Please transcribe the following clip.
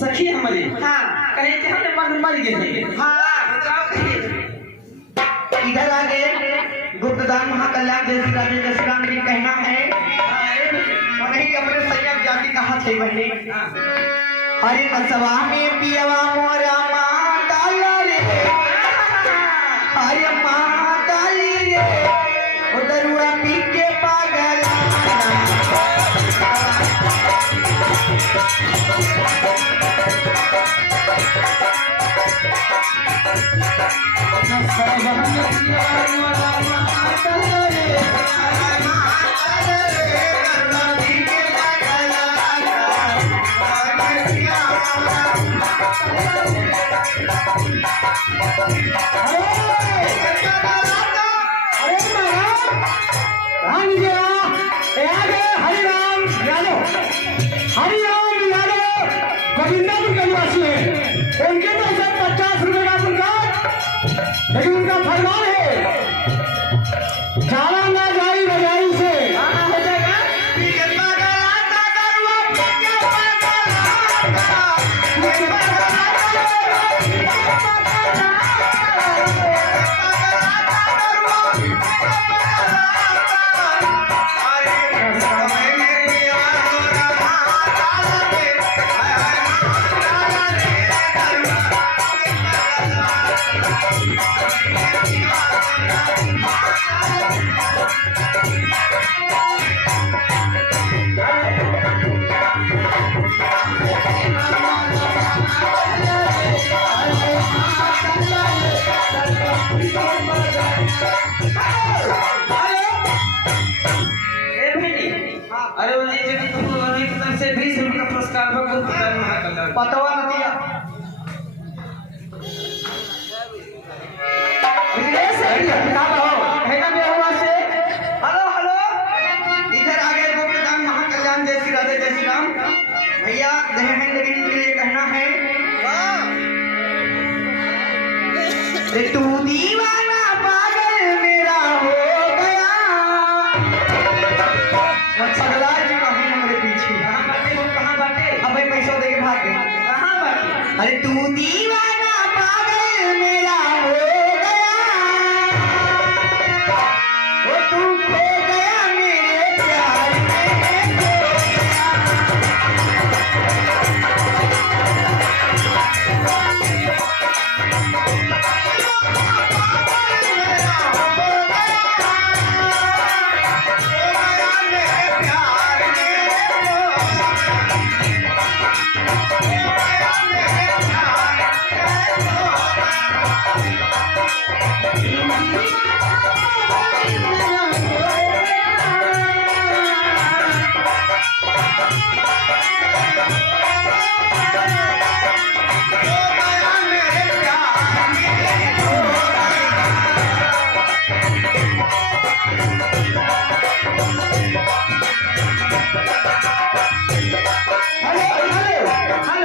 सखी हमारी हाँ कहीं के हमने मर गए हाँ इधर आगे गुप्तदान महाकल्याण जैसी राजे जसराम की कहना है नहीं अपने संयम जाति कहा थे बहने हरे नसवा में पियवा मोरा माता रे हरे माता रे उधरुआ पी के पागल उनके तो सब 50 रुपए का पुरस्कार लेकिन उनका फरमान है जाना ना जाई बजाई से आना हो जाएगा से 20 रुपये का पुरस्कार पतवा नदिया हेलो हेलो इधर आगे गुप्तदान महाकल्याण जय श्री राधे जय श्री राम भैया दहेज लेकिन के लिए कहना है तू दीवाना पागल मेरा हो गया पगला जी कहीं हमारे पीछे कहाँ बाटे अब भाई पैसा दे के भाग गए कहाँ बाटे अरे तू दीवाना पागल मेरा हो गया वो तू खो गया मेरे प्यार में हेलो